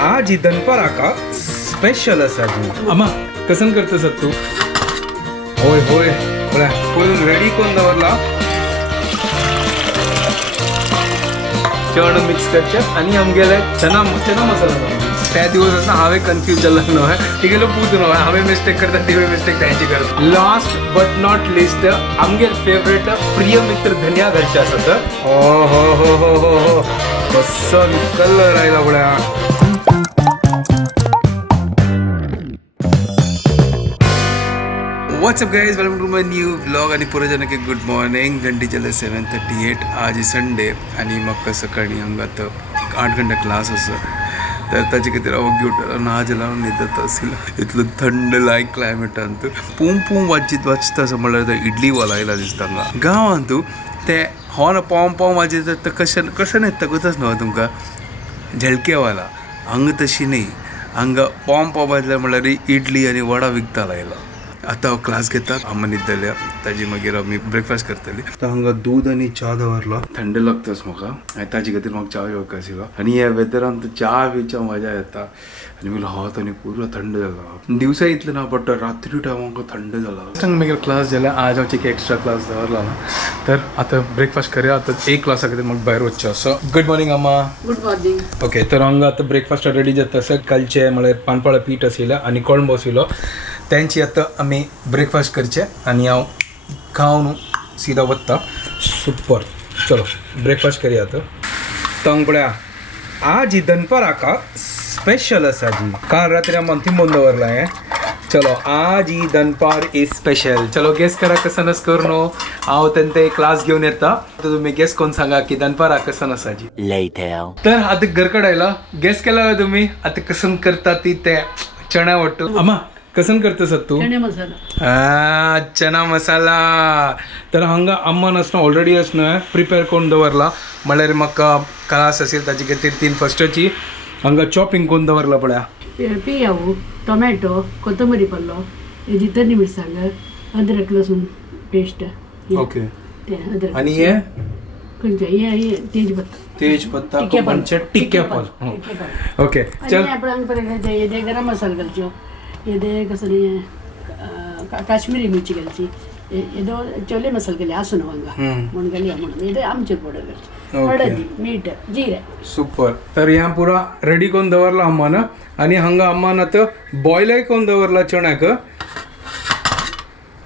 आज ही दनपारा का स्पेशल असा जी अम्मा कसन करतस तू होय होय फुल रेडी कोण दवरला चण मिक्स करचे आणि आमगेले चना चना मसाला त्या दिवस हांवें कन्फ्यूज जाल्लो न्हय तिगेलो पूत न्हय हांवें मिस्टेक करता तिवे मिस्टेक तांची करता लास्ट बट नॉट लिस्ट आमगेर फेवरेट प्रिय मित्र धनिया घालचे आसा तर ओ हो कसो कलर आयला बड्या what's up guys welcome to my new vlog आणि पुरे जनके गुड मॉर्निंग घंटी चले 7:38 आज संडे आणि म्हाका सकाळी हांगा 8 घंटा क्लास आसा तर ताचे खातीर हांव घेवटा नाज लावन न्हिदत आसलो इतलो थंड लायक क्लायमेटांत पूम वाजता आसा म्हणल्यार ते इडली वाला आयला दिसता हांगा गांवांत ते हॉर्न पॉम वाजयता तर कशें न्हिदता कळतच न्हय तुमकां झेळकेवाला हांगा तशी न्ही हांगा पॉम वाजल्या म्हणल्यार इडली आनी वडा विकता लायला आता हांव क्लास घेता अम्मा न्हिदल्या ताजी मागीर आमी ब्रेकफास्ट करतली तर हांगा दूध आनी च्या दवरला थंड लागताच म्हाका आनी ताजे खातीर म्हाका च्या घेवपाक आशिल्लो आनी ह्या वेदरांत च्या पिवच्या मजा येता आनी मागीर हात आनी पुरो थंड जाला दिवसा इतलें ना बट रात्री टायम म्हाका थंड जाला मागीर क्लास जाल्यार आज हांव एक एक्स्ट्रा क्लास दवरला ना तर आतां ब्रेकफास्ट करया आतां एक क्लासा खातीर म्हाका भायर वचचें आसा गुड मॉर्निंग अम्मा गुड मॉर्निंग ओके तर हांगा आतां ब्रेकफास्ट रेडी जाता आसा कालचे म्हळ्यार पानपळा पीठ आशिल्लें आनी कोळंबो आशिल्लो त्यांची आतां आमी ब्रेकफास्ट करचे आनी हांव खावन सीधा वत्ता सुपर चलो ब्रेकफास्ट करया आतां तंगड्या आज ही दनपारा का स्पेशल आसा जी काल रात्री हांव थिंबून दवरला हें चलो आज ही दनपार इज स्पेशल चलो गेस करा कसन आस कर न्हू हांव तेन्ना क्लास घेवन येता तर तुमी गेस कोण सांगा की दनपारा कसन आसा जी तर आतां घरकड आयला गेस केला का तुमी आतां कसन करता ती ते चण्या वाटतो अम्मा कसन करतस तू चणे मसाला चना मसाला तर हांगा अम्मान आसना ऑलरेडी आसना प्रिपेअर करून दवरला म्हळ्यार म्हाका क्लास असेल ताचे खातीर 3 फस्टाची हांगा चॉपिंग करून दवरला पळया पियाऊ टोमॅटो कोथंबरी पल्लो हेजी तर्री मिरसांग अद्रक लसूण पेस्ट ओके अद्रक आनी हे खंयचे हे तेजपत्ता कोकणचे टिक्के पाल ओके चल आपण ये गरम मसाला घालचो ये कसली काश्मीरी मिरची घालची येदो चोले मसाला गेले आसू न्हू हांगा म्हण घालया म्हणून येदो आमचेर पावडर घालची हळदी मीठ जिरे सुपर तर ह्या पुरा रेडी करून दवरला अम्मान आणि हांगा अम्मान आतां बॉयलय करून दवरला चण्याक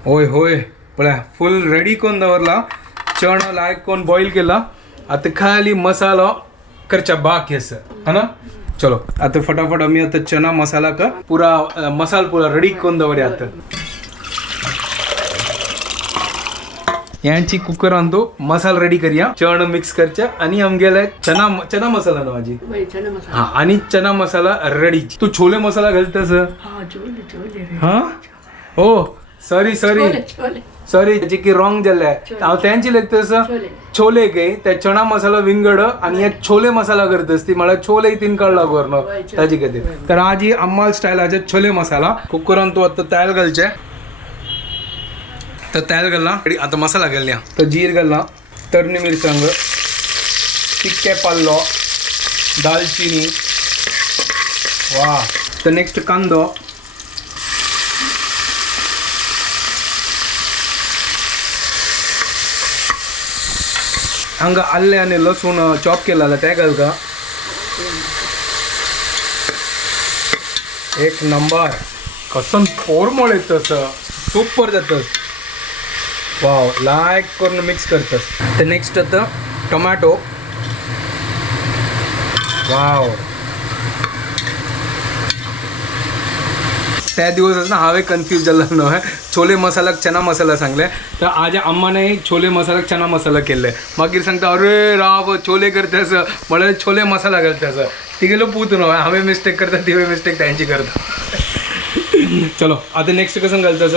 होय पळया फुल रेडी करून दवरला चण लायक करून बॉईल केला आता खाली मसालो करच्या बाकी आसा हा ना चलो आता फटाफट आम्ही आता चना मसाला का पूरा मसाला पूरा रेडी करून दवरया आता यांची कुकर आणतो मसाला रेडी करूया चण मिक्स करच्या आणि आमगेले चना मसाला ना माझी हा आणि चना मसाला रेडी तू छोले मसाला घालतस हा हो सॉरी जी की रॉंग जाल्ले हांव त्यांची लेखतस छोले गे ते चना मसाला विंगड आणि हे छोले मसाला करतस ती म्हळ्यार छोले 3 काळ लागोर न्हू ताजे खातीर तर आज ही अम्माल स्टायलाचे छोले मसाला कुकरान तू आता तेल घालचे तर तेल घालला आता मसाला घालया तर जीर घालला तर्री मिरसांग टिक्के पाल्लो दालचिनी वा तर नेक्स्ट कांदो हांगा आल्ले आनी लसूण चॉप केलेला ते घाल का एक नंबर कसन पोरमळ येतस सुपर जातस वाव लायक करून मिक्स करतस तर नेक्स्ट आता टोमॅटो वाव त्या दिवस ना हांवें कन्फ्यूज जाल्लो न्हय छोले मसालाक चना मसाला सांगले तर आज अम्माने छोले मसालाक चना मसाला केल्ले मागीर सांगता अरे राव छोले करतास म्हळ्यार छोले मसाला घालतास तिगेलो पूत न्हय हांवें मिस्टेक करता तिवे मिस्टेक तांची करता चलो आता नेक्स्ट कसं घालतास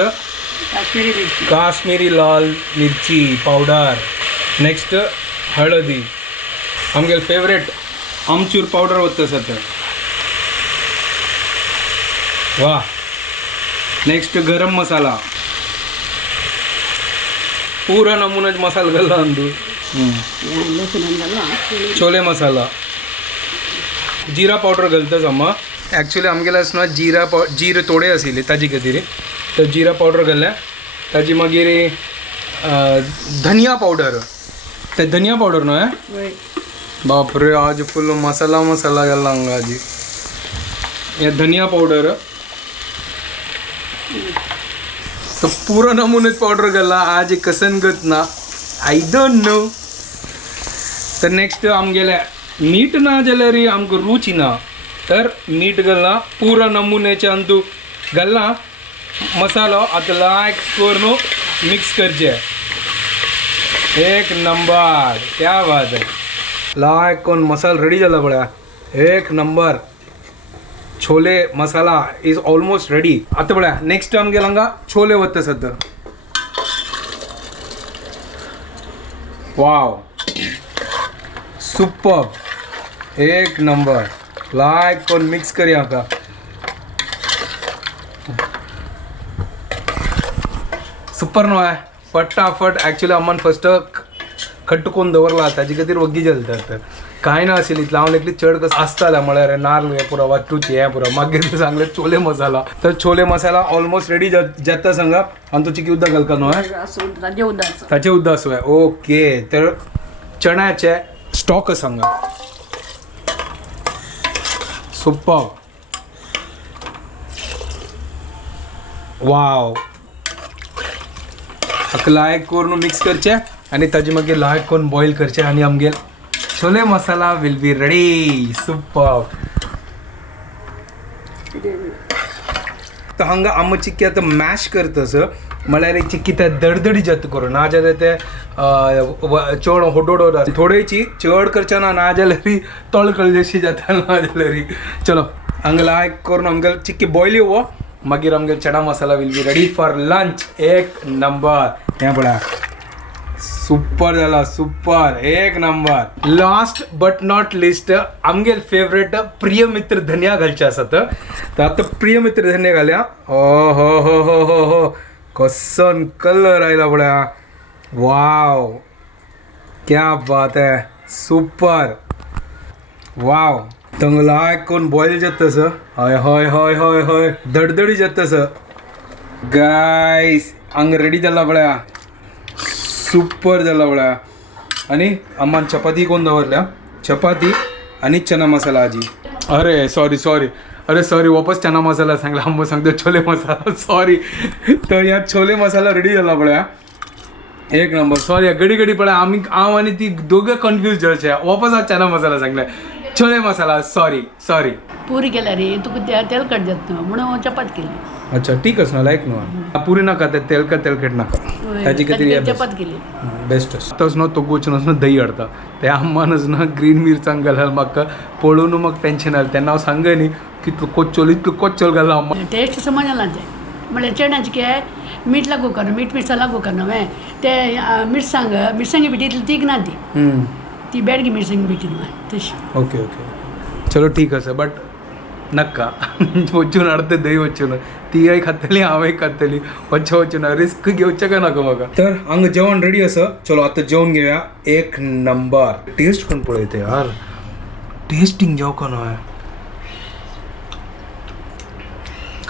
काश्मीरी लाल मिरची पावडर नेक्स्ट हळदी आमगे फेवरेट आमचूर पावडर वतस आता वाह नेक्स्ट गरम मसाला पूरा नमूना मसाला घालला अंदू छोले मसाला जिरा पावडर घालता समज ॲक्च्युली आमगेला ना जीर थोडे आशिल्ले ताजी खातीर तर जिरा पावडर घातल्या ताजी मागीर धनिया पावडर ते धनिया पावडर न्हू वय बापरे आज फुल मसाला गेला हांगा आजी हे धनिया पावडर तो पूरा नमुनेच पावडर घाला आज कसनगत ना आय डोंट नो तर नेक्स्ट आमगेले मीठ ना जाल्यार आमकां रुची ना तर मीठ घालना पूरा नमुन्याचे अंतू घालना मसालो आतां लायक करून मिक्स करचे एक नंबर क्या बात है लायक करून मसाला रेडी जाला पळया एक number chole masala is almost ready आता पळया नेक्स्ट आमगे हांगा छोले वता सद्दा वाव सुपर एक नंबर लायक करून मिक्स करया हाका सुपर न्हू आहे फटाफट ॲक्च्युली आम्हाला फस्ट खट्टून दवरला ताजे खातीर वग्गी जलतात कांय ना आशिल्ली इतलें हांव इतली चड कसं आसतालें म्हळ्यार नाल्ल हें पुरो वाटूच हें पुरो मागीर सांगलें छोले मसाला तर छोले मसाला ऑलमोस्ट रेडी जाता सांगा आनी तुजी की उदक घालता न्हू ताचें उदक आसूं ओके तर चण्याचे स्टॉक सांगा सुपर वाव हाका लायक करून मिक्स करचे आनी ताजे मागीर लायक करून बॉयल करचे आनी आमगे छोले मसाला विल बी रेडी सुपर तर हांगा आम चिक्की आतां मॅश करतस म्हळ्यार चिक्की ते दडदडी जात करून ना जाल्यार ते चड होडोडो थोडेची चड करचे ना जाल्यार तळकळ जशी जाता ना जाल्यार चलो हांगा लायक करून आमगे चिक्की बॉयल येवो मागीर आमगे chana masala will be ready for lunch एक नंबर हें पळया सुपर जाला सुपर एक number last but not least आमगे फेवरेट प्रिय मित्र धनिया घालचे आसात तर आता प्रिय मित्र धनिया घाल्या हो हो हो हो हो हो कसन कलर आयला पळया वाव क्या बात है सुपर वाव तंग लायक कोण बॉयल जातस हय हय हय हय हय धडधडी जातस गायस हांगा रेडी जाला पळया सुपर जाला पळया आनी आम्मान चपाती कोण दवरल्या चपाती आनी चना मसाला आजी अरे सॉरी वापस चना मसाला सांगला आंबो सांगतो छोले मसाला सॉरी तर ह्या छोले मसाला रेडी जाला पळया एक नंबर सॉरी घडी पळया हांव आनी ती दोघे कन्फ्यूज जावचे वापस हा चना मसाला सांगले छोले मसाला सॉरी पुरी केल्या रे तुका तेलकट जात न्हू म्हणून चपात केली अच्छा ठीक ना लायक न्हू पुरी नाका ते तेलकट नाका ताजी खातीर चपात केली बेस्ट आतांच न्हू तो गोचनच ना दही हाडता ते आम्मानच ना ग्रीन मिरसांग घालाल म्हाका पळोवन म्हाका टेन्शन आयलें तेन्ना हांव सांगय न्ही कितलो कोच्चोल घाला अम्मा टेस्ट समजला ते म्हळ्यार चण्याची काय मीठ लागू कर मीठ मिरसांग लागू कर न्हू ते मिरसांगी पिठी तीक ना ती बेडगी मिरसांगी पिठी न्हू तशी ओके चलो ठीक आसा बट नक्का वचून हाडते दही वचून तीय खातली हांवें खातली वचून रिस्क घेवचें काय नाका म्हाका तर हांगा जेवण रेडी आसा चलो आतां जेवण घेवया एक नंबर टेस्ट कोण पळयता यार टेस्टिंग जेवका न्हय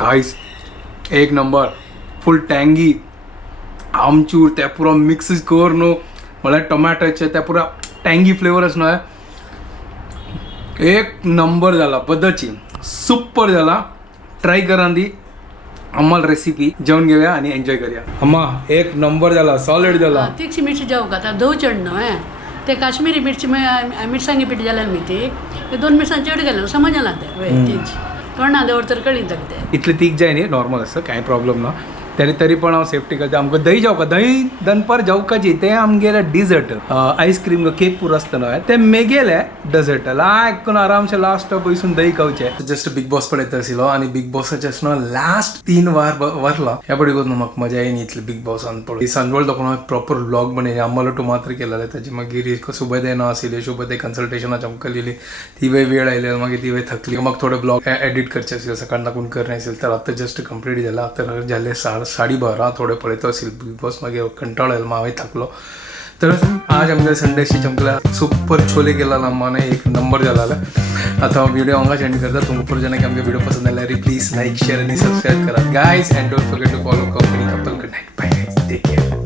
गायस एक नंबर फूल टँगी आमचूर ते पुरो मिक्स कर न्हू म्हळ्यार टोमॅटोचे ते पुरा टँगी फ्लेवर आसा न्हय एक नंबर जाला पद्धतची सुपर जाला ट्राय करा दी अम्माल रेसिपी जेवण घेऊया आणि एन्जॉय करूया अम्मा एक नंबर जाला सॉलिड जाला तिखशी मिरची जेवका आता धव चड न्हू ते काश्मीरी मिरची मिरसांगी पिठी जाल्यार मी ते दोन मिरसांग चड घालून समजला ते तोंडा दवर तर कळीत ते इतले तीख जाय न्ही नॉर्मल आसा कांय प्रॉब्लम ना तरी पण हांव सेफ्टी करता आमकां दही जेवका दही दनपार जेवकाची ते आमगेले डिजर्ट आयस्क्रीम केक पुरो आसता न्हय ते मेगेले डेजर्ट लायक करून आरामशे लास्ट बसून दही खावचे जस्ट बिग बॉस पळयता आशिल्लो आनी बिग बॉसाचे न्हू लास्ट 3 वार वरला ह्या पळय म्हाका मजा येयनी इतली बिग बॉसान पळय सांजवळ दाखोवन प्रॉपर व्लॉग बनयले आम्हाला टू मात्र केलेले ताची मागीर शुभदय ना आशिल्ली शुभदय कन्सल्टेशनाची आमकां लिहिली ती वेळ आयली मागीर ती थकली म्हाका थोडे ब्लॉग एडिट करचे आशिल्ले सकाळ दाखोवन करना आशिल्ले तर आतां जस्ट कंप्लीट जाला आतां जाले 12:30 थोडे पळयता आशिल्ले बिग बॉस मागीर कंटाळो आयलो हांवें थकलो तर आज आमच्या संडेशी चमकला सुपर छोले केला आम्हाला एक नंबर झाला. आता व्हिडिओ हांगा सेंड करता. तुमकां पुरो जाणांक आमचो व्हिडिओ पसंद आयल्यार प्लीज लाईक शेअर आणि सबस्क्राईब करा guys. And don't forget to follow company couple. Good night. Bye guys. Take care.